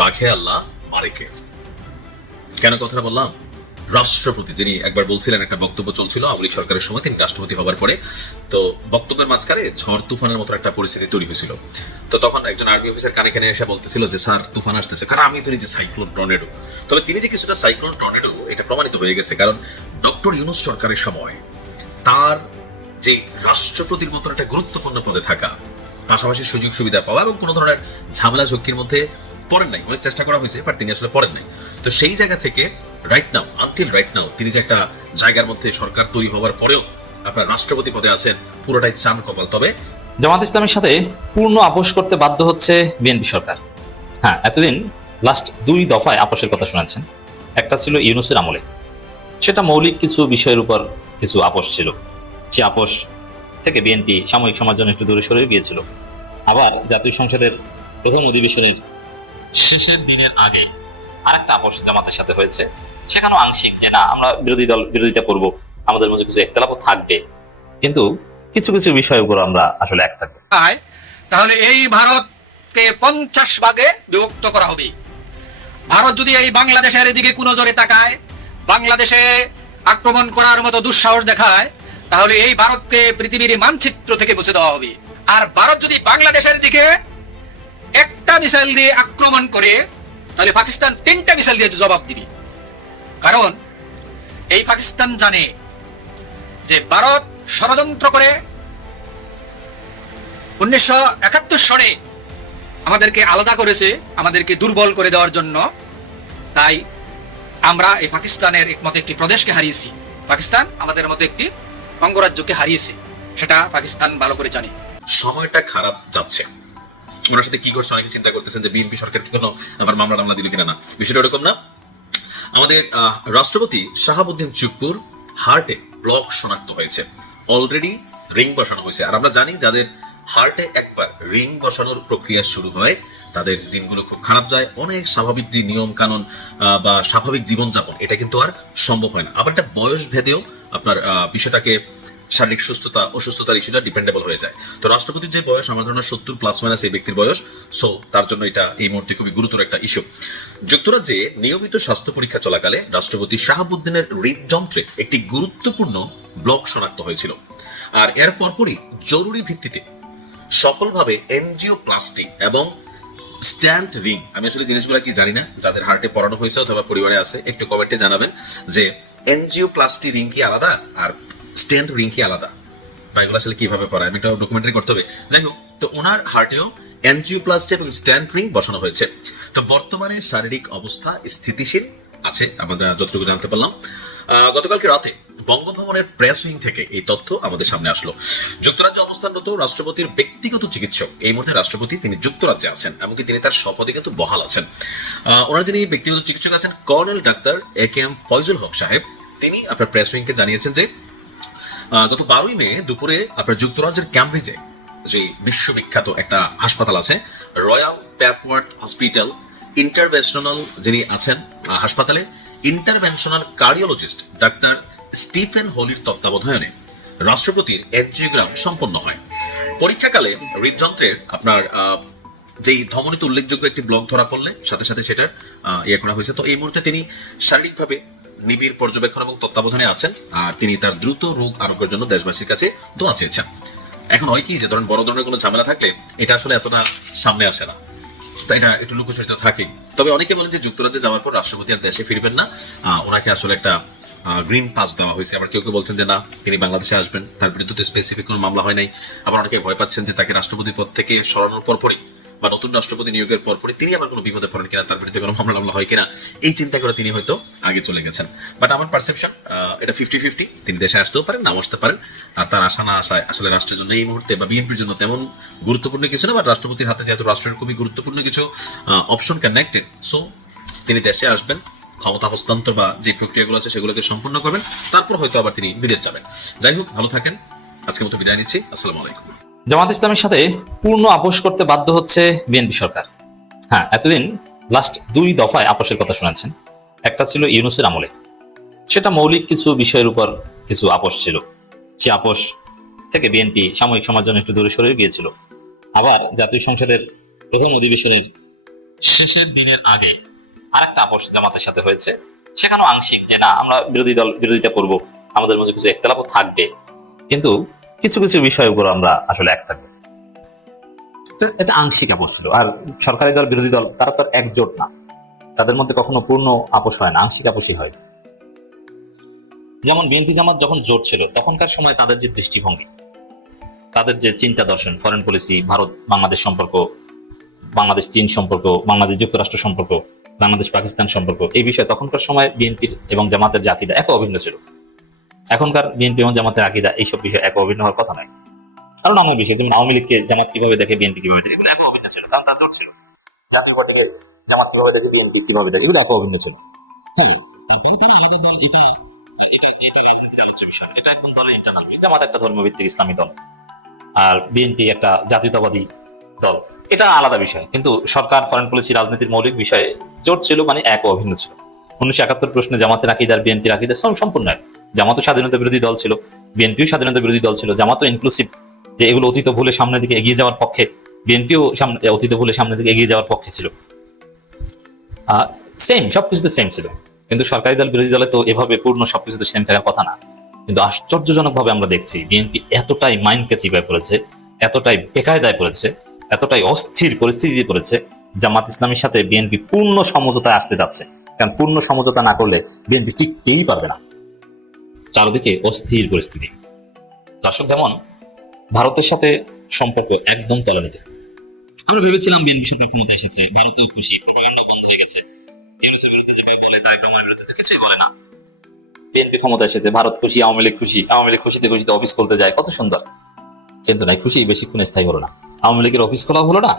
রাখে আল্লাহ মারেকে। কেন কথাটা বললাম? রাষ্ট্রপতি যিনি একবার বলছিলেন, একটা বক্তব্য চলছিল আওয়ামী লীগ সরকারের সময়, তিনি রাষ্ট্রপতি হবার পরে, তো বক্তব্যের মাঝখানে ঝড় তুফানের মতো একটা পরিস্থিতি তৈরি হয়েছিল। তো তখন একজন আর্মি অফিসার কানে কানে এসে বলতেছিল যে স্যার তুফান আসতেছে, কারণ আমি তো নিজে সাইক্লোন টর্নেডো। তবে তিনি যে কিছুটা সাইক্লোন টর্নেডো এটা প্রমাণিত হয়ে গেছে, কারণ ডক্টর ইউনূস সরকারের সময় তার যে রাষ্ট্রপতির মতো একটা গুরুত্বপূর্ণ পদে থাকা, পাশাপাশি সুযোগ সুবিধা পাওয়া এবং কোনো ধরনের ঝামেলা ঝক্কির মধ্যে পড়েন নাই। অনেক চেষ্টা করা হয়েছে, বাট তিনি আসলে পড়েন নাই। তো সেই জায়গা থেকে আনটিল রাইট নাও তিনি যে একটা জায়গার মধ্যে সরকার তৈরি হওয়ার পরেও আপনার রাষ্ট্রপতি পদে আছেন, পুরোটাই চান কপাল। তবে জামাত ইসলামের সাথে পূর্ণ আপোষ করতে বাধ্য হচ্ছে বিএনপি সরকার। হ্যাঁ, এতদিন লাস্ট 2 দফায় আপোষের কথা শুনেছেন। একটা ছিল ইউনূসের আমলে, সেটা মৌলিক কিছু বিষয়ের উপর কিছু আপোষ ছিল। যে আপোষ থেকে বিএনপি সাময়িক সময়ের জন্য একটু দূরে সরে গিয়েছিল। আবার জাতীয় সংসদের প্রথম অধিবেশনের শেষের দিনের আগে আরেকটা আপোষ জামাতের সাথে হয়েছে। সেখানেও আংশিক, যে না আমরা বিরোধিতা করব, আমাদের মধ্যে কিছু ইখতিলাফও থাকবে, কিন্তু কিছু কিছু বিষয়ের উপর আমরা আসলে এক থাকবো। তাহলে এই ভারতকে 50 ভাগে বিভক্ত করা হবে। ভারত যদি এই বাংলাদেশের দিকে কোনো নজরে তাকায়, বাংলাদেশে আক্রমণ করার মতো দুঃসাহস দেখায়, তাহলে এই ভারতকে পৃথিবীর মানচিত্র থেকে মুছে দেওয়া হবে। আর ভারত যদি বাংলাদেশের দিকে একটা মিসাইল দিয়ে আক্রমণ করে, তাহলে পাকিস্তান 3টা মিসাইল দিয়ে জবাব দিবে। কারণ এই পাকিস্তান জানে যে ভারত ষড়যন্ত্র করে 1971 সনে আমাদেরকে আলাদা করেছে, আমাদেরকে দুর্বল করে দেওয়ার জন্য। তাই আমরা এই পাকিস্তানের একমাত্র একটি প্রদেশকে হারিয়েছি। পাকিস্তান আমাদের মতো একটি অঙ্গরাজ্যকে হারিয়েছে, সেটা পাকিস্তান ভালো করে জানে। সময়টা খারাপ যাচ্ছে, ওনার সাথে কি করছে অনেকে চিন্তা করতেছেন যে বিএনপি সরকার কি কোনো আবার মামলা টামলা দিল কিনা। না, বিষয়টা এরকম না। আমাদের রাষ্ট্রপতি শাহাবুদ্দিন চুপ্পুর হার্টে ব্লক শনাক্ত হয়েছে, অলরেডি রিং বসানো হয়েছে। আর আমরা জানি যাদের হার্টে একবার রিং বসানোর প্রক্রিয়া শুরু হয় তাদের দিনগুলো খুব খারাপ যায়। অনেক স্বাভাবিক যে নিয়ম কানুন বা স্বাভাবিক জীবনযাপন এটা কিন্তু আর সম্ভব হয় না। আবার একটা বয়স ভেদেও আপনার বিষয়টাকে শারীরিক সুস্থতা অসুস্থতার ইস্যুটা ডিপেন্ডেবল হয়ে যায়। তো রাষ্ট্রপতির যে বয়স আমার ধারণা 70+ এই ব্যক্তির বয়স, সো তার জন্য এটা এই মুহূর্তে খুবই গুরুতর একটা ইস্যু। যুক্তরাজ্যে নিয়মিত স্বাস্থ্য পরীক্ষা চলাকালে রাষ্ট্রপতি শাহাবুদ্দিনের হৃদযন্ত্রে একটি গুরুত্বপূর্ণ ব্লক শনাক্ত হয়েছিল। আর এর পরপরই জরুরি ভিত্তিতে সফলভাবে এনজিওপ্লাস্টি এবং স্ট্যান্ট রিং, আমি আসলে জিনিসগুলো কি জানি না, যাদের হার্টে পড়ানো হয়েছে অথবা পরিবারে আছে একটু কমেন্টে জানাবেন যে এনজিওপ্লাস্টি রিং কি আলাদা আর স্ট্যান্ট রিং কি আলাদা, বা এগুলো আসলে কিভাবে পড়ায়, আমি একটা ডকুমেন্টারি করতে হবে। যাই হোক, তো ওনার হার্টেও এনজিওপ্লাস্টি এবং স্ট্যান্ট রিং বসানো হয়েছে। তো বর্তমানে শারীরিক অবস্থা স্থিতিশীল আছে আমরা যতটুকু জানতে পারলাম। গতকালকে রাতে বঙ্গভবনের প্রেস উইং থেকে এই তথ্য আমাদের সামনে আসলো। যুক্তরাজ্যে অবস্থানরত রাষ্ট্রপতির ব্যক্তিগত চিকিৎসক, এই মুহূর্তে রাষ্ট্রপতি তিনি যুক্তরাজ্যে আছেন, এমনকি তিনি তার শপথে কিন্তু বহাল আছেন। ওনার যিনি ব্যক্তিগত চিকিৎসক আছেন কর্নেল ডাক্তার AKM ফয়জুল হক সাহেব, তিনি আপনার প্রেস উইংকে জানিয়েছেন যে গত 12ই মে দুপুরে আপনার যুক্তরাজ্যের ক্যামব্রিজে যে বিশ্ববিখ্যাত একটা হাসপাতাল আছে রয়্যাল প্যাপওয়ার্থ হসপিটাল, ইন্টারভেনশনাল যিনি আছেন হাসপাতালে ইন্টারভেনশনাল কার্ডিওলজিস্ট ডাক্তার স্টিফেন হলির তত্ত্বাবধানে রাষ্ট্রপতির এনজিওগ্রাম সম্পন্ন হয়। পরীক্ষাকালে হৃদযন্ত্রের আপনার যেই ধমনীতে উল্লেখযোগ্য একটি ব্লক ধরা পড়লে সাথে সাথে সেটার ইয়ে করা হয়েছে। তো এই মুহূর্তে তিনি শারীরিকভাবে নিবিড় পর্যবেক্ষণ এবং তত্ত্বাবধানে আছেন, আর তিনি তার দ্রুত রোগ আরোগ্যের জন্য দেশবাসীর কাছে দোয়া চেয়েছেন। এখন হয় কি যে ধরেন বড় ধরনের কোনো ঝামেলা থাকলে এটা আসলে এতটা সামনে আসে না, তাই এটা একটু লুকোচুরিত থাকে। তবে অনেকে বলেন যে যুক্তরাজ্যে যাওয়ার পর রাষ্ট্রপতি আর দেশে ফিরবেন না, ওনাকে আসলে একটা গ্রিন পাস দেওয়া হয়েছে। আবার কেউ কেউ বলছেন যে না তিনি বাংলাদেশে আসবেন, তার বিরুদ্ধে তো স্পেসিফিক কোনো মামলা হয় নাই। আবার অনেকে ভয় পাচ্ছেন যে তাকে রাষ্ট্রপতি পদ থেকে সরানোর পরপরই বা নতুন রাষ্ট্রপতি নিয়োগের পরপরই তিনি আবার কোনো বিপদে পড়েন কিনা, তার বিরুদ্ধে কোনো মামলা হয় কিনা, এই চিন্তা করে তিনি হয়তো আগে চলে গেছেন। বাট আমার পারসেপশন এটা 50-50, তিনি দেশে আসতেও পারেন নাও আসতে পারেন। আর তার আসা না আসায় আসলে রাষ্ট্রের জন্য এই মুহূর্তে বা বিএনপির জন্য তেমন গুরুত্বপূর্ণ কিছু না, বাট রাষ্ট্রপতির হাতে যেহেতু রাষ্ট্রের খুবই গুরুত্বপূর্ণ কিছু অপশন কানেক্টেড, সো তিনি দেশে আসবেন, ক্ষমতা হস্তান্তর বা যে প্রক্রিয়াগুলো আছে সেগুলোকে সম্পূর্ণ করবেন, তারপর হয়তো আবার তিনি বিদেশ যাবেন। যাই হোক, ভালো থাকেন, আজকের মতো বিদায় নিচ্ছি, আসসালামু আলাইকুম। জামাত ইসলামের সাথে পূর্ণ আপোষ করতে বাধ্য হচ্ছে বিএনপি সরকার। হ্যাঁ, এতদিন লাস্ট 2 দফায় আপোষের কথা শুনেছেন। একটা ছিল ইউনূসের আমলে, সেটা মৌলিক কিছু বিষয়ের উপর কিছু আপোষ ছিল। যে আপোষ থেকে বিএনপি সাময়িক সময়ের জন্য একটু দূরে সরে গিয়েছিল। আবার জাতীয় সংসদের প্রথম অধিবেশনের শেষের দিনের আগে আরেকটা আপোষ জামাতের সাথে হয়েছে, সেখানেও আংশিক যে না আমরা বিরোধী দল বিরোধিতা করব, আমাদের মধ্যে কিছু ইখতিলাফও থাকবে, কিন্তু কিছু কিছু বিষয়ের উপর আমরা আসলে এক থাকবো। তো এটা আংশিক আপোষ ছিল। আর সরকারি দল বিরোধী দল তারা তো একজোট না, তাদের মধ্যে কখনো পূর্ণ আপোষ হয় না, আংশিক আপোষই হয়। যেমন বিএনপি জামাত যখন জোট ছিল তখনকার সময় তাদের যে দৃষ্টিভঙ্গি, তাদের যে চিন্তা দর্শন, ফরেন পলিসি, ভারত বাংলাদেশ সম্পর্ক, বাংলাদেশ চীন সম্পর্ক, বাংলাদেশ যুক্তরাষ্ট্র সম্পর্ক, বাংলাদেশ পাকিস্তান সম্পর্ক, এই বিষয়ে তখনকার সময় বিএনপির এবং জামাতের যে আকীদা এক অভিন্ন ছিল। এখনকার বিএনপি এবং জামাতের আকীদা এইসব বিষয়ে এক অভিন্ন হওয়ার কথা নয়। কারণ অন্য বিষয় যেমন আওয়ামী লীগকে জামাত কিভাবে দেখে, বিএনপি কিভাবে দেখে, এগুলো এক অভিন্ন ছিল, কারণ তার জোট ছিল। জাতীয় পার্টিকে জামাত কিভাবে দেখে, বিএনপি কিভাবে দেখে, এগুলো এক অভিন্ন ছিল। হ্যাঁ, তারপরে তারা আলাদা দল, এটা এটা এটা রাজনীতির আলোচ্য বিষয়, এটা একদম দলের ইন্টারনাল। জামাত একটা ধর্মভিত্তিক ইসলামী দল, আর বিএনপি একটা জাতীয়তাবাদী দল, এটা আলাদা বিষয়। কিন্তু সরকার, ফরেন পলিসি, রাজনীতির মৌলিক বিষয়ে জোট ছিল, মানে এক ও অভিন্ন ছিল। 1971 প্রশ্নে জামাতের আকীদা আর বিএনপির আকীদা সম্পূর্ণ এক। জামাতও স্বাধীনতা বিরোধী দল ছিল, বিএনপিও স্বাধীনতা বিরোধী দল ছিল। জামাতও ইনক্লুসিভ, যে এগুলো অতীত ভুলে সামনের দিকে এগিয়ে যাওয়ার পক্ষে, বিএনপিও অতীত ভুলে সামনের দিকে এগিয়ে যাওয়ার পক্ষে ছিল। সেম, সবকিছুতে সেম ছিল। কিন্তু সরকারি দল বিরোধী দলে তো এভাবে পূর্ণ সবকিছুতে সেম থাকার কথা না। কিন্তু আশ্চর্যজনক ভাবে আমরা দেখছি বিএনপি এতটাই মাইন্ডকে চিপায় পড়েছে, এতটাই বেকায়দায় পড়েছে, এতটাই অস্থির পরিস্থিতিতে পড়েছে, জামাত ইসলামীর সাথে বিএনপি পূর্ণ সমঝোতায় আসতে যাচ্ছে। কারণ পূর্ণ সমঝোতা না করলে বিএনপি টিকতেই পারবে না। চারদিকে অস্থির পরিস্থিতি। দর্শক, যেমন ভারতের সাথে সম্পর্ক একদম তলানিতে। আমরা ভেবেছিলাম বিএনপি সরকার ক্ষমতা এসেছে, ভারতেও খুশি, প্রোপাগান্ডা বন্ধ হয়ে গেছে। ইউনূসের বিরুদ্ধে যেভাবে বলে, তারেক রহমানের বিরুদ্ধে তো কিছুই বলে না। বিএনপি ক্ষমতা এসেছে, ভারত খুশি, আওয়ামী লীগ খুশি, আওয়ামী লীগ খুশিতে খুশিতে অফিস খুলতে যায়, কত সুন্দর। কিন্তু নাই, খুশি বেশিক্ষণ স্থায়ী হলো না। আওয়ামী লীগের অফিস খোলা হলো না,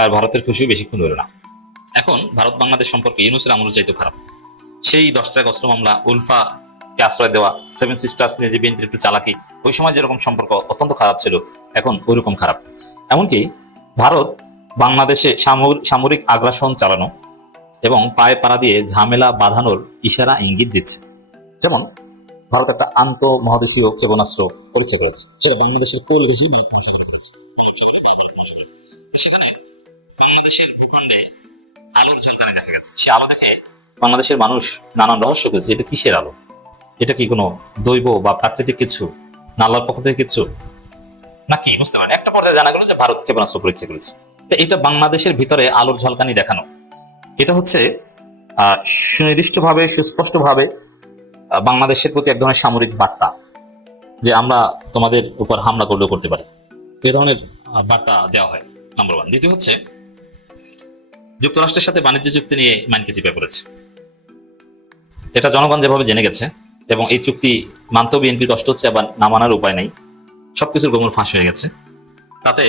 আর ভারতের খুশিও বেশিক্ষণ হলো না। এখন ভারত বাংলাদেশ সম্পর্কে ইউনূসের আমল চাইতে খারাপ। সেই 10 টাকা অস্ত্র মামলা, উলফাকে আশ্রয় দেওয়া, 7 সিস্টার্স নিয়ে যে বিএনপির একটু চালাকি, ওই সময় যেরকম সম্পর্ক অত্যন্ত খারাপ ছিল, এখন ওইরকম খারাপ। এমনকি ভারত বাংলাদেশে সামরিক আগ্রাসন চালানো এবং পায়ে পাড়া দিয়ে ঝামেলা বাঁধানোর ইশারা ইঙ্গিত দিচ্ছে। যেমন ভারত একটা আন্তঃমহাদেশীয় ক্ষেপণাস্ত্র পরীক্ষা করেছে, সেটা বাংলাদেশের কোল ঘেঁষে করেছে। সেখানে বাংলাদেশের ভূখণ্ডে আলোর ঝলকানি দেখা গেছে। সে আলো দেখে বাংলাদেশের মানুষ নানান রহস্য করেছে, এটা কিসের আলো, এটা কি কোনো দৈব বা প্রাকৃতিক কিছু, না আল্লাহর পক্ষ থেকে কিছু, নাকি বুঝতে পারেন। একটা পর্যায়ে জানা গেল যে ভারত ক্ষেপণাস্ত্র পরীক্ষা করেছে। এটা বাংলাদেশের ভিতরে আলোর ঝলকানি দেখানো, এটা হচ্ছে সুনির্দিষ্টভাবে, সুস্পষ্টভাবে বাংলাদেশের প্রতি এক ধরনের সামরিক বার্তা, যে আমরা তোমাদের উপর হামলা করলেও করতে পারি, এই ধরনের বার্তা দেওয়া হয়, নাম্বার 1। দ্বিতীয় হচ্ছে যুক্তরাষ্ট্রের সাথে বাণিজ্য চুক্তি নিয়ে মাইনকে চিপে পড়েছে। এটা জনগণ যেভাবে জেনে গেছে, এবং এই চুক্তি মানতেও বিএনপির কষ্ট হচ্ছে, আবার না মানার উপায় নেই, সবকিছুর গোমর ফাঁস হয়ে গেছে। তাতে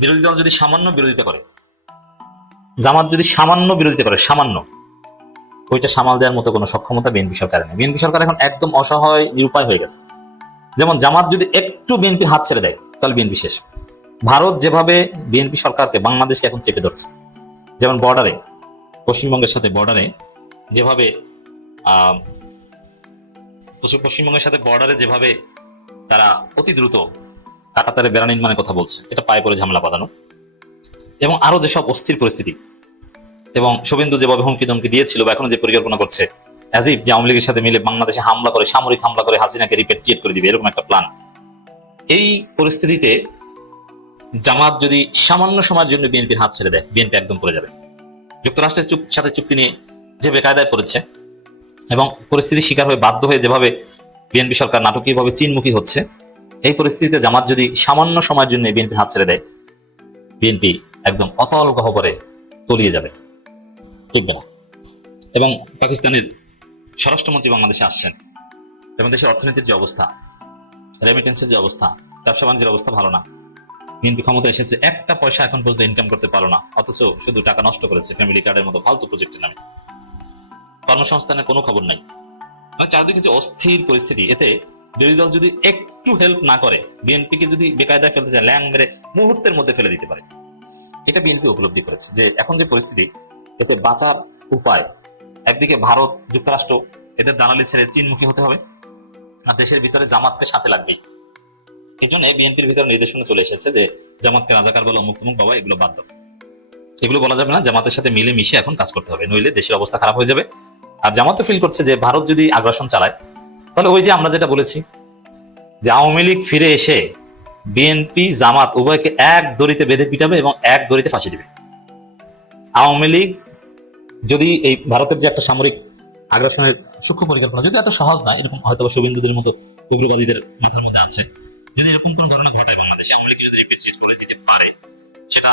বিরোধী দল যদি সামান্য বিরোধিতা করে, জামাত যদি সামান্য বিরোধিতা করে, সামান্য, ওইটা সামাল দেওয়ার মতো কোনো সক্ষমতা বিএনপি সরকারের নেই। বিএনপি সরকার এখন একদম অসহায়, নিরুপায় হয়ে গেছে। যেমন জামাত যদি একটু বিএনপির হাত ছেড়ে দেয়, তাহলে বিএনপি শেষ। ভারত যেভাবে বিএনপি সরকারকে বাংলাদেশে এখন চেপে ধরছে, যেমন বর্ডারে, পশ্চিমবঙ্গের সাথে বর্ডারে যেভাবে পশ্চিমবঙ্গের সাথে বর্ডারে যেভাবে তারা অতি দ্রুত কাঁটাতারে বেড়া নির্মাণের কথা বলছে, এটা পায়ে পড়ে ঝামেলা বাঁধানো, এবং আরো যেসব অস্থির পরিস্থিতি, এবং শুভেন্দু যেভাবে হুমকি ধমকি দিয়েছিল বা এখনো যে পরিকল্পনা করছে, অ্যাজিব যে আওয়ামী লীগের সাথে মিলে বাংলাদেশে হামলা করে, সামরিক হামলা করে হাসিনাকে রিপেট্রিয়েট করে দিবে, এরকম একটা প্ল্যান। এই পরিস্থিতিতে জামাত যদি সামান্য সময়ের জন্য বিএনপির হাত ছেড়ে দেয়, বিএনপি একদম পড়ে যাবে। যুক্তরাষ্ট্রের সাথে চুক্তি নিয়ে যে বেকায়দায় পড়েছে এবং পরিস্থিতির শিকার হয়ে বাধ্য হয়ে যেভাবে বিএনপি সরকার নাটকীয়ভাবে চীনমুখী হচ্ছে, এই পরিস্থিতিতে জামাত যদি সামান্য সময়ের জন্য বিএনপির হাত ছেড়ে দেয়, বিএনপি একদম অতল গহ্বরে তলিয়ে যাবে, ঠিক না? এবং পাকিস্তানের স্বরাষ্ট্রমন্ত্রী বাংলাদেশে আসছেন, এবং দেশের অর্থনীতির যে অবস্থা, রেমিটেন্সের যে অবস্থা, ব্যবসা বাণিজ্যের অবস্থা ভালো না। বিএনপি ক্ষমতা এসেছে, একটা পয়সা এখন পর্যন্ত ইনকাম করতে পারো না, অথচ শুধু টাকা নষ্ট করেছে ফ্যামিলি কার্ডের মতো ফালতু প্রজেক্টের নামে। কর্মসংস্থানের কোনো খবর নাই। মানে চারদিকে যে অস্থির পরিস্থিতি, এতে বিরোধী দল যদি একটু হেল্প না করে, বিএনপিকে যদি বেকায়দায় ফেলতে চায়, ল্যাং মেরে মুহূর্তের মধ্যে ফেলে দিতে পারে। এটা বিএনপি উপলব্ধি করেছে যে এখন যে পরিস্থিতি, এতে বাঁচার উপায় একদিকে ভারত, যুক্তরাষ্ট্র, এদের দালালি ছেড়ে চীনমুখী হতে হবে, আর দেশের ভিতরে জামাতকে সাথে লাগবেই। এই জন্য বিএনপির ভিতরে নির্দেশনা চলে এসেছে যে জামাতকে রাজাকার বলে অমুক তমুক বাবা, এগুলো বাদ দাও। এগুলো বলা যাবে না, জামাতের সাথে মিলে মিশে এখন কাজ করতে হবে, নইলে দেশের অবস্থা খারাপ হয়ে যাবে। আর জামাত ফিল করছে যে ভারত যদি আগ্রাসন চালায়, তাহলে ওই যে আমরা যেটা বলেছি যে আওয়ামী লীগ ফিরে এসে বিএনপি জামাত উভয়কে এক দড়িতে বেঁধে পিটাবে এবং এক দড়িতে ফাঁসি দিবে। আওয়ামী লীগ যদি এই ভারতের যে একটা সামরিক আগ্রাসনের সূক্ষ্ম পরিকল্পনা, যদি এত সহজ না, এরকম হয়তো শুভেন্দুদের মতো উগ্রবাদীদের মাথার মধ্যে আছে, যদি এরকম কোনো ঘটনা ঘটে বাংলাদেশে, আওয়ামী লীগ যদি রিপেট্রিয়েট করে দিতে পারে, সেটা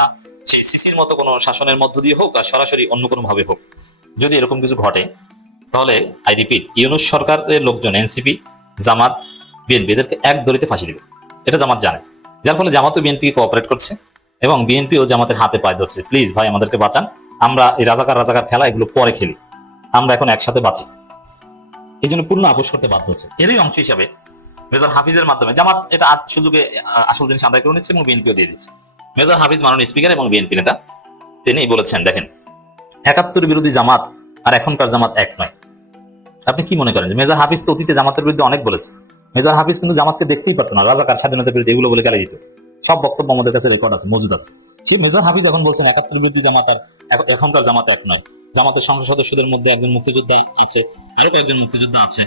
সেই সিসির মতো কোনো শাসনের মধ্য দিয়ে হোক আর সরাসরি অন্য কোনো ভাবে হোক, যদি এরকম কিছু ঘটে, তাহলে আই রিপিট, ইউনূস সরকারের লোকজন এনসিপি জামাত বিএনপি এদেরকে এক দড়িতে ফাঁসি দিবে, এটা জামাত জানে। যার ফলে জামাতও বিএনপি কোঅপারেট করছে এবং বিএনপিও জামাতের হাতে পায়ে ধরছে, প্লিজ ভাই আমাদেরকে বাঁচান, আমরা এই রাজাকার খেলা এগুলো পরে খেলি, আমরা এখন একসাথে বাঁচি। এই জন্য পূর্ণ আপোষ করতে বাধ্য হচ্ছে। এরই অংশ হিসাবে মেজর হাফিজের মাধ্যমে জামাত এটা আজ সুযোগে আসল জিনিস আদায় করে নিচ্ছে এবং বিএনপিও দিয়ে দিচ্ছে। মেজর হাফিজ মাননীয় স্পিকার এবং বিএনপি নেতা, তিনি বলেছেন, দেখেন ৭১ বিরোধী জামাত আর এখনকার জামাত এক নয়। আপনি কি মনে করেন যে মেজর হাফিজ তো অতীতে জামাতের বিরুদ্ধে অনেক বলেছে? মেজর হাফিজ কিন্তু জামাতকে দেখতেই পারতো না, রাজাকার স্বাধীনতার বিরুদ্ধে এগুলো বলে গালি দিত, সব বক্তব্য আমাদের কাছে রেকর্ড আছে, মজুদ আছে। সেই মেজর হাফিজ এখন বলছেন ৭১ বিরোধী জামাত আর এখনকার জামাত এক নয়। জামাতের সংসদ সদস্যদের মধ্যে একজন মুক্তিযোদ্ধা আছে, আরো কয়েকজন মুক্তিযোদ্ধা আছে,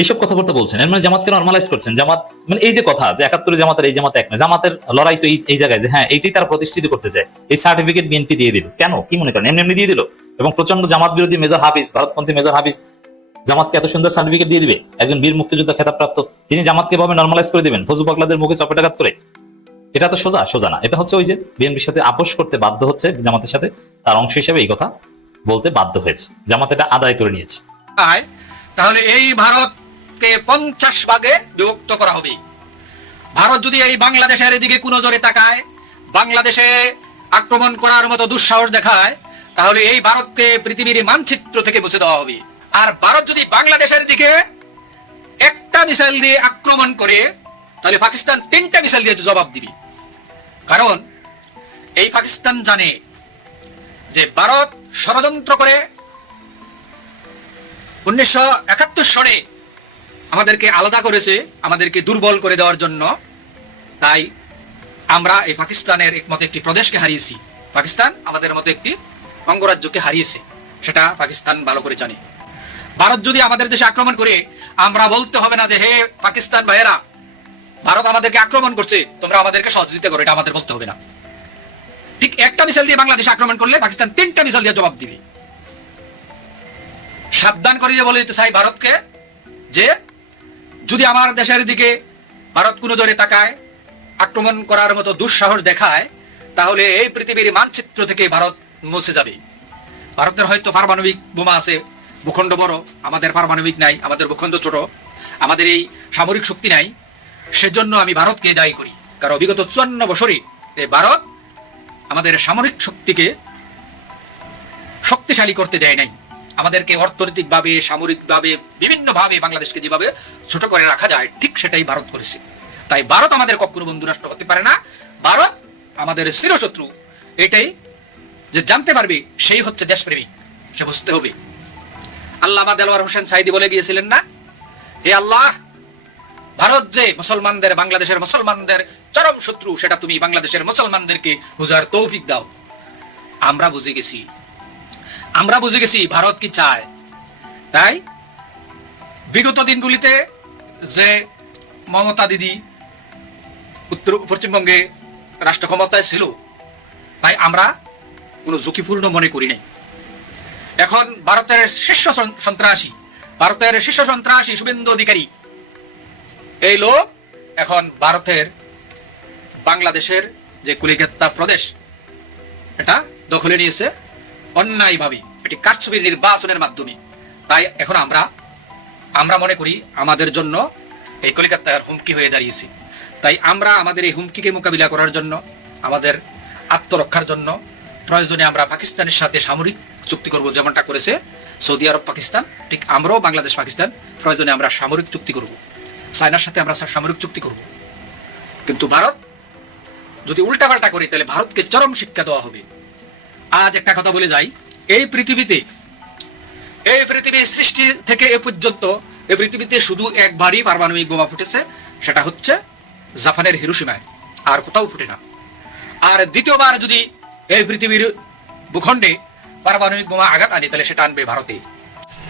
এইসব কথাবার্তা বলছেন। এর মানে জামাতকে নরমালাইজ করছেন। জামাত মানে এই যে কথা যে ৭১ জামাতের এই জামাত এক নয়, জামাতের লড়াই তো এই জায়গায় যে হ্যাঁ এইটাই তারা প্রতিষ্ঠিত করতে চায়। এই সার্টিফিকেট বিএনপি দিয়ে দিল কেন? কি মনে করেন এমনি দিয়ে দিল? এবং প্রচন্ড জামাত বিরোধী মেজর হাফিজ, ভারতপন্থী মেজর হাফিজ জামাতকে এত সুন্দর সার্টিফিকেট দিয়ে দিবে? একজন বীর মুক্তিযোদ্ধা খেতাবপ্রাপ্ত, তিনি জামাতকে ভাবে নরমালাইজ করে দিবেন ফজু পাগলাদের মুখে চপেটাঘাত করে? এটা তো সোজা না। এটা হচ্ছে ওই যে বিএনপির সাথে আপোষ করতে বাধ্য হচ্ছে জামাতের সাথে, তার অংশ হিসেবে এই কথা বলতে বাধ্য হয়েছে। জামাত এটা আদায় করে নিয়েছে। তাহলে এই ভারতকে 50 ভাগে বিভক্ত করা হবে। ভারত যদি এই বাংলাদেশের দিকে কোনো নজরে তাকায়, বাংলাদেশে আক্রমণ করার মতো দুঃসাহস দেখায়, তাহলে এই ভারতকে পৃথিবীর মানচিত্র থেকে মুছে দেওয়া হবে। আর ভারত যদি বাংলাদেশের দিকে একটা মিসাইল দিয়ে আক্রমণ করে, তাহলে পাকিস্তান 3টা মিসাইল দিয়ে জবাব দিবে। কারণ এই পাকিস্তান জানে যে ভারত ষড়যন্ত্র করে 1971 সনে আমাদেরকে আলাদা করেছে, আমাদেরকে দুর্বল করে দেওয়ার জন্য। তাই আমরা এই পাকিস্তানের একমত একটি প্রদেশকে হারিয়েছি, পাকিস্তান আমাদের মতো একটি অঙ্গরাজ্যকে হারিয়েছে, সেটা পাকিস্তান ভালো করে জানে। ভারত যদি আমাদের দেশে আক্রমণ করে, আমরা বলতে হবে না যে হে পাকিস্তান ভাইয়েরা, ভারত আমাদেরকে আক্রমণ করছে, তোমরা আমাদেরকে সহযোগিতা করো, এটা আমাদের বলতে হবে না। ঠিক একটা মিসাইল দিয়ে বাংলাদেশ আক্রমণ করলে পাকিস্তান 3টা মিসাইল দিয়ে জবাব দিবে। সাবধান করে বলে দিতে চাই ভারতকে যে যদি আমার দেশের দিকে ভারত কোনো নজরে তাকায়, আক্রমণ করার মতো দুঃসাহস দেখায়, তাহলে এই পৃথিবীর মানচিত্র থেকে ভারত মুছে যাবে। ভারতের হয়তো পারমাণবিক বোমা আছে, ভূখণ্ড বড়, আমাদের পারমাণবিক নাই, আমাদের ভূখণ্ড ছোট, আমাদের এই সামরিক শক্তি নাই। সেজন্য আমি ভারতকে দায়ী করি, কারণ বিগত 54 বছরে এই ভারত আমাদের সামরিক শক্তিকে শক্তিশালী করতে দেয় নাই। আমাদেরকে অর্থনৈতিকভাবে, সামরিকভাবে, বিভিন্নভাবে বাংলাদেশকে যেভাবে ছোট করে রাখা যায়, ঠিক সেটাই ভারত করেছে। তাই ভারত আমাদের কখনো বন্ধু রাষ্ট্র হতে পারে না, ভারত আমাদের চিরশত্রু। এটাই যে জানতে পারবে সেই হচ্ছে দেশপ্রেমিক, সে বুঝতে হবে। আল্লামা দেলোয়ার হোসেন সাইদি বলে গিয়েছিলেন না, হে আল্লাহ, ভারত যে মুসলমানদের, বাংলাদেশের মুসলমানদের চরম শত্রু, সেটা তুমি বাংলাদেশের মুসলমানদেরকে বুঝার তৌফিক দাও। আমরা বুঝে গেছি ভারত কি চায়। তাই বিগত দিনগুলিতে যে মমতা দিদি পশ্চিমবঙ্গে রাষ্ট্র ক্ষমতায় ছিল, তাই আমরা কোনো ঝুঁকিপূর্ণ মনে করি নাই। এখন ভারতের শীর্ষ সন্ত্রাসী শুভেন্দু অধিকারী, এই লোক এখন ভারতের বাংলাদেশের যে কুলিগেত্তা প্রদেশ, এটা দখলে নিয়েছে অন্যায়ভাবে, এটি কারচুপির নির্বাচনের মাধ্যমে। তাই এখন আমরা মনে করি আমাদের জন্য এই কলিকাতার হুমকি হয়ে দাঁড়িয়েছে। তাই আমরা আমাদের এই হুমকিকে মোকাবিলা করার জন্য, আমাদের আত্মরক্ষার জন্য প্রয়োজনে আমরা পাকিস্তানের সাথে সামরিক চুক্তি করব, যেমনটা করেছে সৌদি আরব পাকিস্তান। ঠিক আমরাও বাংলাদেশ পাকিস্তান প্রয়োজনে আমরা সামরিক চুক্তি করব, চায়নার সাথে আমরা সামরিক চুক্তি করব। কিন্তু ভারত যদি উল্টাপাল্টা করে, তাহলে ভারতকে চরম শিক্ষা দেওয়া হবে। আজ একটা কথা বলে যাই, এই পৃথিবীর সৃষ্টি থেকে এ পর্যন্ত এই পৃথিবীতে শুধু একবারই পারমাণবিক বোমা ফুটেছে, সেটা হচ্ছে জাপানের হিরোশিমায়, আর কোথাও ফুটে না। আর দ্বিতীয়বার যদি এই পৃথিবীর ভূখণ্ডে পারমাণবিক বোমা আঘাত আনে, তাহলে সেটা আনবে ভারতে।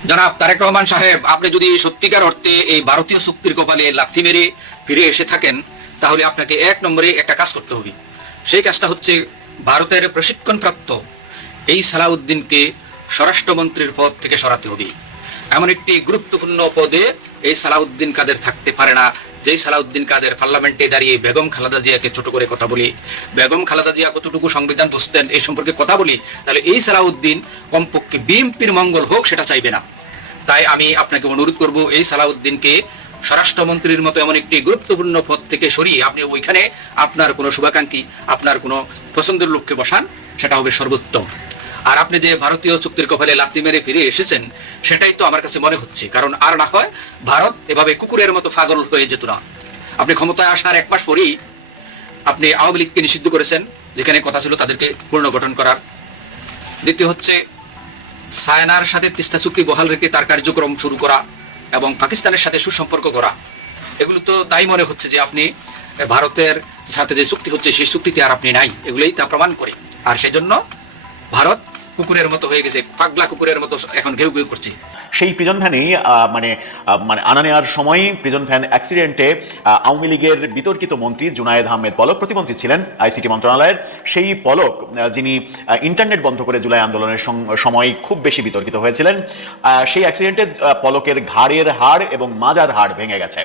জনাব তারেক রহমান সাহেব, আপনি যদি সত্যিকার অর্থে এই ভারতীয় শক্তির কপালে লাথি মেরে ফিরে এসে থাকেন, তাহলে আপনাকে 1 নম্বরে একটা কাজ করতে হবে। সেই কাজটা হচ্ছে ভারতের প্রশিক্ষণপ্রাপ্ত এই সালাউদ্দিনকে স্বরাষ্ট্রমন্ত্রীর পদ থেকে সরাতে হবে। এমন একটি গুরুত্বপূর্ণ পদে এই সালাউদ্দিন কাদের থাকতে পারে না, যেই সালাউদ্দিন কাদের পার্লামেন্টে দাঁড়িয়ে বেগম খালেদা জিয়াকে ছোট করে কথা বলি, বেগম খালেদা জিয়া কতটুকু সংবিধান বুঝতেন এই সম্পর্কে কথা বলি, তাহলে এই সালাউদ্দিন কমপক্ষে বিএনপির মঙ্গল হোক সেটা চাইবে না। তাই আমি আপনাকে অনুরোধ করব, এই সালাউদ্দিনকে স্বরাষ্ট্রমন্ত্রীর মতো এমন একটি গুরুত্বপূর্ণ পদ থেকে সরিয়ে আপনি ওইখানে আপনার কোনো শুভাকাঙ্ক্ষী, আপনার কোনো পছন্দের লোককে বসান, সেটা হবে সর্বোত্তম। আর আপনি যে ভারতীয় চুক্তির কপালে লাথি মেরে ফিরে এসেছেন, সেটাই তো আমার কাছে মনে হচ্ছে। কারণ আর না হয় ভারত এভাবে কুকুরের মতো পাগল হয়ে যেত না। আপনি ক্ষমতায় আসার 1 মাস পরেই আপনি আওয়ামী লীগকে নিষিদ্ধ করেছেন, যেখানে কথা ছিল তাদেরকে পুনর্গঠন করার। দ্বিতীয় হচ্ছে সায়নার সাথে তিস্তা চুক্তি বহাল রেখে তার কার্যক্রম শুরু করা এবং পাকিস্তানের সাথে সুসম্পর্ক করা। এগুলো তো তাই মনে হচ্ছে যে আপনি ভারতের সাথে যে চুক্তি হচ্ছে সেই চুক্তিতে আর আপনি নাই, এগুলোই তা প্রমাণ করে। আর সেজন্য ভারত কুকুরের মতো হয়ে গেছে, পাগলা কুকুরের মতো এখন ঘেউ ঘেউ করছে। সেই প্রিজন ভ্যানেই মানে আনা নেওয়ার সময় প্রিজন ভ্যান অ্যাক্সিডেন্টে আওয়ামী লীগের বিতর্কিত মন্ত্রী জুনায়েদ আহমেদ পলক প্রতিমন্ত্রী ছিলেন আইসিটি মন্ত্রণালয়ের। সেই পলক যিনি ইন্টারনেট বন্ধ করে জুলাই আন্দোলনের সময় খুব বেশি বিতর্কিত হয়েছিলেন, সেই অ্যাক্সিডেন্টে পলকের ঘাড়ের হাড় এবং মাজার হাড় ভেঙে গেছে।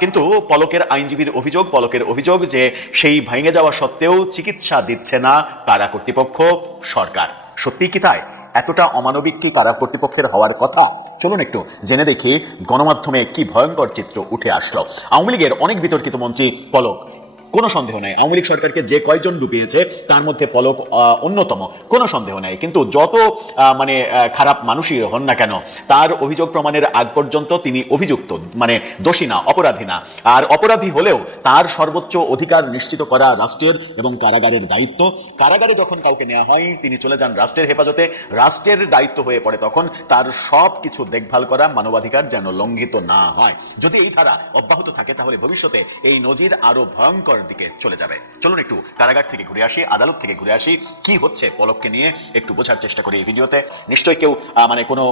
কিন্তু পলকের আইনজীবীর অভিযোগ যে সেই ভেঙে যাওয়া সত্ত্বেও চিকিৎসা দিচ্ছে না কারা কর্তৃপক্ষ, সরকার। সত্যি কি তাই? এতটা অমানবিক কি কারা কর্তৃপক্ষের হওয়ার কথা? চলুন একটু জেনে দেখি গণমাধ্যমে কি ভয়ঙ্কর চিত্র উঠে আসলো। আওয়ামী লীগের অনেক বিতর্কিত মন্ত্রী পলক, কোনো সন্দেহ নাই আওয়ামী লীগ সরকারকে যে কয়জন ডুবিয়েছে তার মধ্যে পলক অন্যতম, কোনো সন্দেহ নাই। কিন্তু যত খারাপ মানুষই হন না কেন, তার অভিযোগ প্রমাণের আগ পর্যন্ত তিনি অভিযুক্ত, দোষী না, অপরাধী না। আর অপরাধী হলেও তার সর্বোচ্চ অধিকার নিশ্চিত করা রাষ্ট্রের এবং কারাগারের দায়িত্ব। কারাগারে যখন কাউকে নেওয়া হয় তিনি চলে যান রাষ্ট্রের হেফাজতে, রাষ্ট্রের দায়িত্ব হয়ে পড়ে তখন তার সব কিছু দেখভাল করা, মানবাধিকার যেন লঙ্ঘিত না হয়। যদি এই ধারা অব্যাহত থাকে তাহলে ভবিষ্যতে এই নজির আরো ভয়ঙ্কর দিকে চলে যাবে। চলুন একটু কারাগার থেকে ঘুরে আসি, আদালত থেকে ঘুরে আসি, কি হচ্ছে পলককে নিয়ে একটু বোঝার চেষ্টা করি এই ভিডিওতে। নিশ্চয়ই কেউ কোনো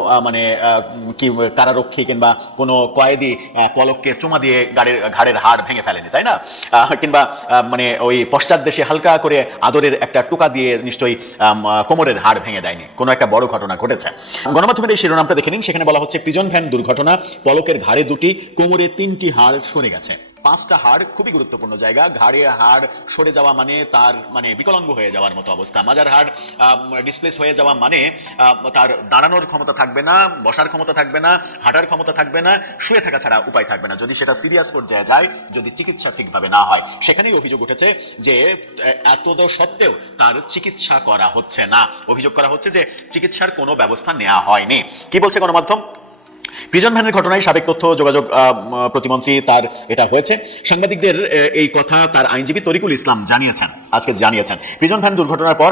কি কারারক্ষী কিংবা কোনো কয়েদি পলককে চুমা দিয়ে ঘাড়ের হাড় ভেঙে ফেলেনি, তাই না? কিংবা ওই পশ্চাৎ দেশে হালকা করে আদরের একটা টুকা দিয়ে নিশ্চয়ই কোমরের হাড় ভেঙে দেয়নি। কোনো একটা বড় ঘটনা ঘটেছে। গণমাধ্যমের এই শিরোনামটা দেখে নিন, সেখানে বলা হচ্ছে প্রিজন ভ্যান দুর্ঘটনা, পলকের ঘাড়ে 2টি, কোমরে 3টি হাড় সরে গেছে। 5টা হাড়, খুবই গুরুত্বপূর্ণ জায়গা। ঘাড়ের হাড় সরে যাওয়া মানে তার বিকলাঙ্গ হয়ে যাওয়ার মতো অবস্থা। মাজার হাড় ডিসপ্লেস হয়ে যাওয়া মানে তার দাঁড়ানোর ক্ষমতা থাকবে না, বসার ক্ষমতা থাকবে না, হাঁটার ক্ষমতা থাকবে না, শুয়ে থাকা ছাড়া উপায় থাকবে না যদি সেটা সিরিয়াস পর্যায়ে যায়, যদি চিকিৎসা ঠিকভাবে না হয়। সেখানেই অভিযোগ উঠেছে যে এত সত্ত্বেও তার চিকিৎসা করা হচ্ছে না। অভিযোগ করা হচ্ছে যে চিকিৎসার কোনো ব্যবস্থা নেওয়া হয়নি। কি বলছে গণমাধ্যম? প্রিজন ভ্যানের ঘটনায় সাবেক তথ্য যোগাযোগ প্রতিমন্ত্রী তার এটা হয়েছে। সাংবাদিকদের এই কথা তার আইনজীবী তরিকুল ইসলাম আজকে জানিয়েছেন। প্রিজন ভ্যান দুর্ঘটনার পর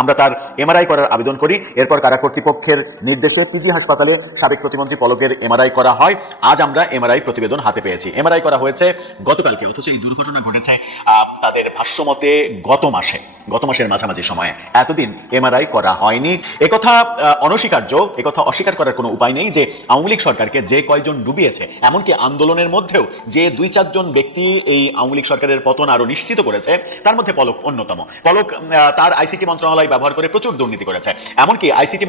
আমরা তার এমআরআই করার আবেদন করি। এরপর কারা কর্তৃপক্ষের নির্দেশে পিজি হাসপাতালে সাবেক প্রতিমন্ত্রী পলকের এমআরআই করা হয়। আজ আমরা এমআরআই প্রতিবেদন হাতে পেয়েছি। এমআরআই করা হয়েছে গতকালকে, অথচ এই দুর্ঘটনা ঘটেছে তাদের ভাষ্যমতে গত মাসের মাঝামাঝি সময়ে। এতদিন এমআরআই করা হয়নি। একথা অনস্বীকার্য, একথা অস্বীকার করার কোনো উপায় নেই যে আওয়ামী লীগ সরকারকে যে কয়জন ডুবিয়েছে, এমনকি আন্দোলনের মধ্যেও যে 2-4 জন ব্যক্তি এই আওয়ামী লীগ সরকারের পতন আরো নিশ্চিত করেছে, তার মধ্যে পলক অন্যতম। পলক তার আইসিটি মন্ত্রণালয় ব্যবহার করে প্রচুর দুর্নীতি করেছে। এমনকি আইসিটি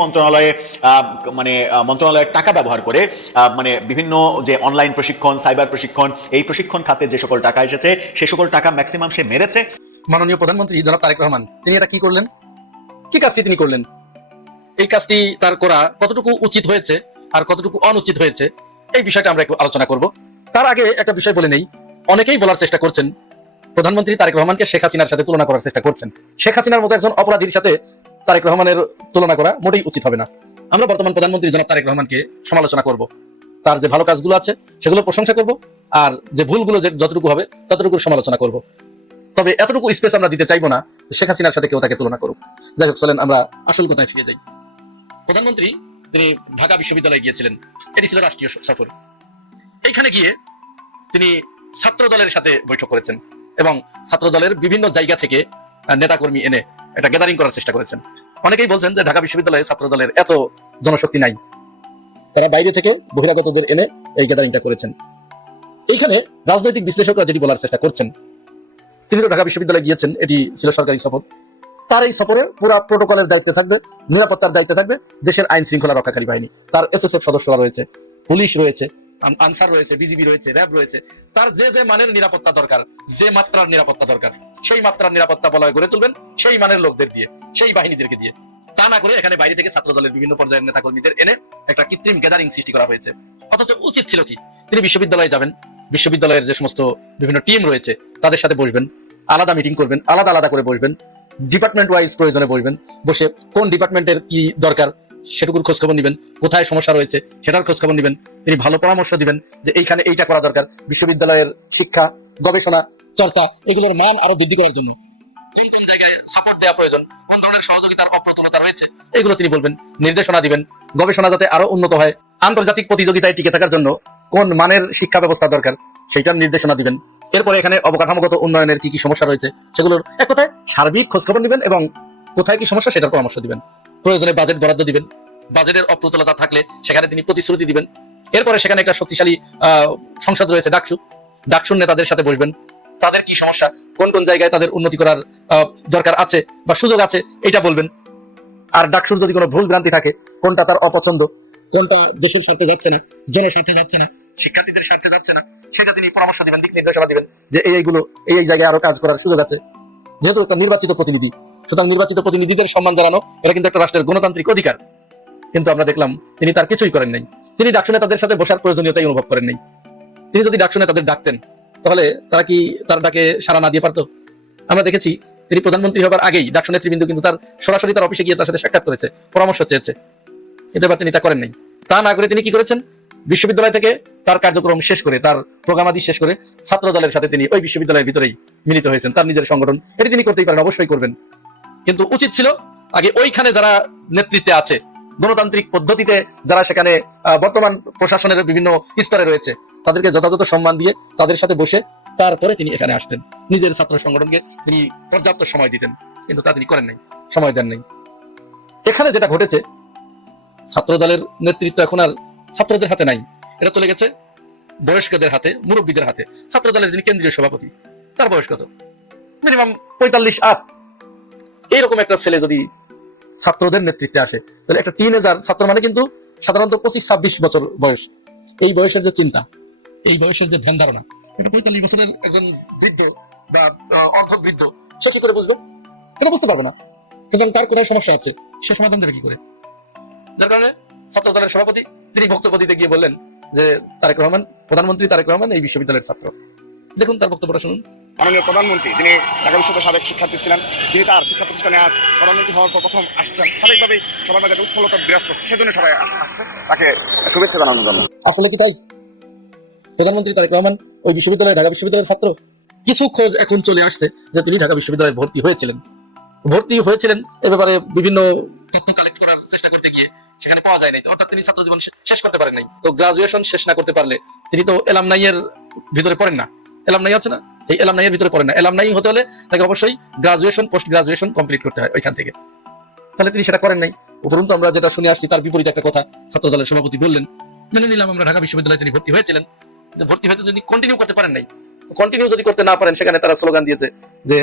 মন্ত্রণালয়ের টাকা ব্যবহার করে বিভিন্ন যে অনলাইন প্রশিক্ষণ, সাইবার প্রশিক্ষণ, এই প্রশিক্ষণ খাতে যে সকল টাকা এসেছে সে সকল টাকা ম্যাক্সিমাম সে মেরেছে। মাননীয় প্রধানমন্ত্রী জনাব তারেক রহমান, তিনি এটা কি করলেন? কি কাজটি তিনি করলেন? এই কাজটি তার করা কতটুকু উচিত হয়েছে আর কতটুকু অনুচিত হয়েছে, এই বিষয়টা আমরা একটু আলোচনা করব। তার আগে একটা বিষয় বলে নেই, অনেকেই বলার চেষ্টা করছেন প্রধানমন্ত্রী তারেক রহমানকে শেখ হাসিনার সাথে তুলনা করার চেষ্টা করছেন। শেখ হাসিনার মতো একজন অপরাধীর সাথে তারেক রহমানের তুলনা করা মোটেই উচিত হবে না। আমরা বর্তমান প্রধানমন্ত্রী জনাব তারেক রহমানকে সমালোচনা করব, তার যে ভালো কাজগুলো আছে সেগুলো প্রশংসা করব, আর যে ভুলগুলো যতটুকু হবে ততটুকু সমালোচনা করব। তবে এতটুকু স্পেস আমরা দিতে চাইবো না শেখ হাসিনার সাথে কেউ তাকে তুলনা করুক। যাই হোক, চলেন আমরা আসল কথায় ফিরে যাই। প্রধানমন্ত্রী তিনি ঢাকা বিশ্ববিদ্যালয়ে গিয়েছিলেন, এটি ছিল রাষ্ট্রীয় সফর। এইখানে গিয়ে তিনি ছাত্র দলের সাথে বৈঠক করেছেন এবং ছাত্র দলের বিভিন্ন জায়গা থেকে নেতাকর্মী এনে একটা গ্যাদারিং করার চেষ্টা করেছেন। অনেকেই বলছেন যে ঢাকা বিশ্ববিদ্যালয়ে ছাত্র দলের এত জনশক্তি নাই, তারা বাইরে থেকে বহিরাগতদের এনে এই গ্যাদারিংটা করেছেন। এইখানে রাজনৈতিক বিশ্লেষকরা যেটি বলার চেষ্টা করছেন, তিনি তো ঢাকা বিশ্ববিদ্যালয়ে গিয়েছেন, এটি ছিল সরকারি সফর। তার এই সফরে পুরো প্রোটোকলের দায়িত্বে থাকবে, নিরাপত্তার দায়িত্বে থাকবে দেশের আইন শৃঙ্খলা রক্ষাকারী বাহিনী। তার এসএসএফ সদস্যরা রয়েছে, পুলিশ রয়েছে, আনসার রয়েছে, বিজিবি রয়েছে, র্যাব রয়েছে। তার যে যে মানের নিরাপত্তা দরকার, যে মাত্রার নিরাপত্তা দরকার, সেই মাত্রার নিরাপত্তা বলয় গড়ে তুলবেন সেই মানের লোকদের দিয়ে, সেই বাহিনীদেরকে দিয়ে। তা না করে এখানে বাইরে থেকে ছাত্র দলের বিভিন্ন পর্যায়ের নেতাকর্মীদের এনে একটা কৃত্রিম গ্যাদারিং সৃষ্টি করা হয়েছে। অথচ উচিত ছিল কি, তিনি বিশ্ববিদ্যালয়ে যাবেন, বিশ্ববিদ্যালয়ের যে সমস্ত বিভিন্ন টিম রয়েছে তাদের সাথে বসবেন, আলাদা মিটিং করবেন, আলাদা আলাদা করে বসবেন, ডিপার্টমেন্ট ওয়াইজ প্রয়োজনে বসবেন, বসে কোন ডিপার্টমেন্টের কি দরকার সেটুকুর খোঁজখবর নিবেন, কোথায় সমস্যা রয়েছে সেটার খোঁজখবর নিবেন। তিনি ভালো পরামর্শ দিবেন যে এইখানে এইটা করা দরকার, বিশ্ববিদ্যালয়ের শিক্ষা, গবেষণা, চর্চা এগুলোর মান আরো বৃদ্ধি করার জন্য কোন কোন জায়গায় সাপোর্ট দেওয়া প্রয়োজন, কোন ধরনের সহযোগিতার অপ্রতুলতা রয়েছে এগুলো তিনি বলবেন, নির্দেশনা দিবেন। গবেষণা যাতে আরো উন্নত হয়, আন্তর্জাতিক প্রতিযোগিতায় টিকে থাকার জন্য কোন মানের শিক্ষা ব্যবস্থা দরকার সেইটার নির্দেশনা দিবেন। এরপরে এখানে অবকাঠামোগত উন্নয়নের কি কি সমস্যা রয়েছে সেগুলোর এক কথায় সার্বিক খোঁজখবর নেবেন এবং কোথায় কি সমস্যা সেটার পরামর্শ দিবেন। প্রয়োজনে বাজেট বরাদ্দ দিবেন, বাজেটের অপ্রতুলতা থাকলে সেখানে তিনি প্রতিশ্রুতি দিবেন। এরপরে সেখানে একটা শক্তিশালী সংসদ রয়েছে ডাকসুর নেতাদের সাথে বসবেন, তাদের কি সমস্যা, কোন কোন জায়গায় তাদের উন্নতি করার দরকার আছে বা সুযোগ আছে এটা বলবেন। আর ডাকসুর যদি কোনো ভুল ভ্রান্তি থাকে, কোনটা তার অপছন্দ, কোনটা দেশের স্বার্থে যাচ্ছে না, জনস্বার্থে যাচ্ছে না, শিক্ষার্থীদের স্বার্থে যাচ্ছে না, সেটা তিনি পরামর্শ দিবেন, দিক নির্দেশনা দিবেন যে এইগুলো এই জায়গায় আরো কাজ করার সুযোগ আছে। যেহেতু একটা নির্বাচিত প্রতিনিধি, সুতরাং নির্বাচিত প্রতিনিধিদের সম্মান জানানো এটা কিন্তু একটা রাষ্ট্রের গণতান্ত্রিক অধিকার। কিন্তু আমরা দেখলাম তিনি তার কিছুই করেন নাই। তিনি ডাকসু নেতাদের সাথে বসার প্রয়োজনীয়তাই অনুভব করেন নাই। তিনি যদি ডাকসু নেতাদের ডাকতেন তাহলে তারা কি তার ডাকে সাড়া না দিয়ে পারতো? আমরা দেখেছি তিনি প্রধানমন্ত্রী হবার আগেই ডাকসু নেতৃবৃন্দ কিন্তু তার সরাসরি তার অফিসে গিয়ে তার সাথে সাক্ষাৎ করেছে, পরামর্শ চেয়েছে, কিন্তু এবার তিনি তা করেন নাই। তা না করে তিনি কি করেছেন, বিশ্ববিদ্যালয় থেকে তার কার্যক্রম শেষ করে, তার প্রোগ্রামাদি শেষ করে ছাত্র দলের সাথে তিনি ওই বিশ্ববিদ্যালয়ের ভিতরেই মিলিত হয়েছেন, তার নিজের সংগঠন। এটি তিনি করতেই পারেন, অবশ্যই করবেন, কিন্তু উচিত ছিল আগে ওইখানে যারা নেতৃত্বে আছে, গণতান্ত্রিক পদ্ধতিতে যারা সেখানে বর্তমান প্রশাসনের বিভিন্ন স্তরে রয়েছে, তাদেরকে যথাযথ সম্মান দিয়ে তাদের সাথে বসে তারপরে তিনি এখানে আসতেন, নিজের ছাত্র সংগঠনকে তিনি পর্যাপ্ত সময় দিতেন, কিন্তু তা তিনি করেন নাই, সময় দেন নাই। এখানে যেটা ঘটেছে, ছাত্র দলের নেতৃত্ব এখন আর ছাত্রদের হাতে নাই, এটা চলে গেছে বয়স্কদের হাতে, মুরব্বীদের হাতে। ছাত্র দলের যিনি কেন্দ্রীয় সভাপতি, তার বয়স কত? মিনিমাম 45 এইরকম একটা ছেলে যদি ছাত্রদের নেতৃত্বে আসে, তাহলে একটা টিনেজার ছাত্র মানে কিন্তু সাধারণত 25-26 বছর বয়স। এই বয়সের যে চিন্তা, এই বয়সের যে ধ্যান ধারণা, এটা 45 বছরের একজন বৃদ্ধ বা অর্ধবৃদ্ধ সে কি করে বুঝবে? এটা বুঝতে পারবে না। সুতরাং তার কোথায় সমস্যা আছে সে সমাধান দেবে কি করে? যার কারণে ছাত্র দলের সভাপতি তিনি বক্তব্য দিতে গিয়ে বললেন যে তারেক রহমান, প্রধানমন্ত্রী তারেক রহমান এই বিশ্ববিদ্যালয়ের ছাত্র। দেখুন তার বক্তব্যটা শুনুন। মাননীয় প্রধানমন্ত্রী, যিনি ঢাকা বিশ্ববিদ্যালয়ের সাবেক শিক্ষার্থী ছিলেন, তিনি তার শিক্ষা প্রতিষ্ঠানে আজ প্রধানমন্ত্রী হওয়ার পর প্রথম আসছেন। স্বাভাবিকভাবেই সবার মাঝে উৎফুল্লতা বিরাজ করছে, সেজন্য সবাই আসছে তাকে শুভেচ্ছা জানানোর জন্য। আসলে কি তাই? প্রধানমন্ত্রী তারেক রহমান ওই বিশ্ববিদ্যালয়ে ঢাকা বিশ্ববিদ্যালয়ের ছাত্র? কিছু খোঁজ এখন চলে আসছে যে তিনি ঢাকা বিশ্ববিদ্যালয়ে ভর্তি হয়েছিলেন। এ ব্যাপারে বিভিন্ন তথ্য কালেক্ট করার চেষ্টা করতে গিয়ে সেখানে পাওয়া যায় নাই, অর্থাৎ তিনি ছাত্র জীবন শেষ করতে পারেন নাই। তো গ্রাজুয়েশন শেষ না করতে পারলে তিনি তো এলামনাইয়ের ভিতরে পড়েন না। এলামনাই আছে না, এই এলামনাইয়ের ভিতরে পড়েন না। এলামনাই হতে হলে তাকে অবশ্যই গ্রাজুয়েশন, পোস্ট গ্রাজুয়েশন কমপ্লিট করতে হয় ওইখান থেকে। তাহলে তিনি সেটা করেন নাই। উপরন্তু আমরা যেটা শুনে আসছি তার বিপরীত একটা কথা ছাত্র দলের সভাপতি বললেন, মেনে নিলাম আমরা ঢাকা বিশ্ববিদ্যালয়ে তিনি ভর্তি হয়েছিলেন, ভর্তি হয়তো তিনি কন্টিনিউ করতে পারেন নাই। কন্টিনিউ যদি করতে না পারেন, সেখানে তারা স্লোগান দিয়েছে যে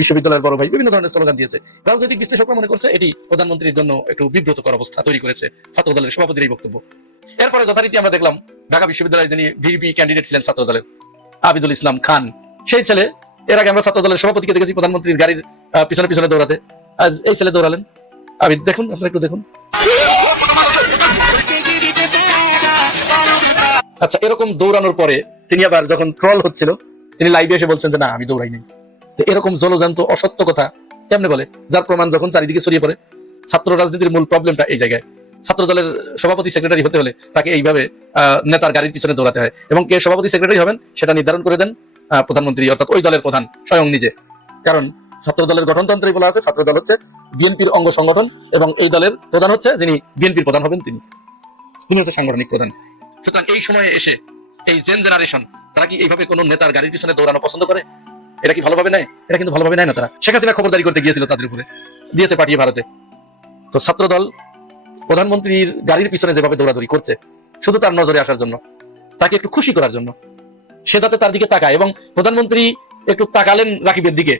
বিশ্ববিদ্যালয়ের বড় ভাই, বিভিন্ন ধরনের স্লোগান দিয়েছে। রাজনৈতিক বিশ্লেষকরা মনে করছে এটি প্রধানমন্ত্রীর জন্য একটু বিব্রতকর অবস্থা তৈরি করেছে ছাত্র দলের সভাপতির এই বক্তব্য। এরপরে যথারীতি আমরা দেখলাম ঢাকা বিশ্ববিদ্যালয়ে যিনি ভিপি ক্যান্ডিডেট ছিলেন ছাত্র দলের, আবিদুল ইসলাম খান, সেই ছেলে, এর আগে আমরা ছাত্র দলের সভাপতিকে দেখেছি প্রধানমন্ত্রীর গাড়ির পিছনে পিছনে দৌড়াতে, আজ এই ছেলে দৌড়ালেন। আবিদ দেখুন, আপনারা একটু দেখুন। আচ্ছা, এরকম দৌড়ানোর পরে তিনি আবার যখন ট্রল হচ্ছিল, তিনি লাইভে এসে বলছেন যে না আমি দৌড়াই নাই। তো এরকম জলজান্ত অসত্য কথা কেমনে বলে, যার প্রমাণ যখন চারিদিকে ছড়িয়ে পড়ে। ছাত্র রাজনীতির মূল প্রবলেমটা এই জায়গায়। ছাত্র দলের সভাপতি সেক্রেটারি হতে হলে তাকে এইভাবে নেতার গাড়ির পিছনে দৌড়াতে হয়, এবং কে সভাপতি সেক্রেটারি হবেন সেটা নির্ধারণ করে দেন প্রধানমন্ত্রী, অর্থাৎ ওই দলের প্রধান স্বয়ং নিজে। কারণ ছাত্র দলের গঠনতন্ত্রে বলা আছে ছাত্র দল হচ্ছে বিএনপির অঙ্গ সংগঠন, এবং এই দলের প্রধান হচ্ছে যিনি বিএনপির প্রধান হবেন তিনি হচ্ছে সাংগঠনিক প্রধান। সুতরাং এই সময়ে এসে এই জেনারেশন তারা কি এইভাবে কোনো নেতার গাড়ির পিছনে দৌড়ানো পছন্দ করে? এটা কি ভালোভাবে নেয়? এটা কিন্তু ভালোভাবে নেয় না তারা। শেখ হাসিনা খবরদারি করতে গিয়েছিল তাদের উপরে, দিয়েছে পাঠিয়ে ভারতে। তো ছাত্রদল প্রধানমন্ত্রীর গাড়ির পিছনে যেভাবে দৌড়াদৌড়ি করছে শুধু তার নজরে আসার জন্য, তাকে একটু খুশি করার জন্য, সে যাতে তার দিকে তাকায়, এবং প্রধানমন্ত্রী একটু তাকালেন রাকিবের দিকে,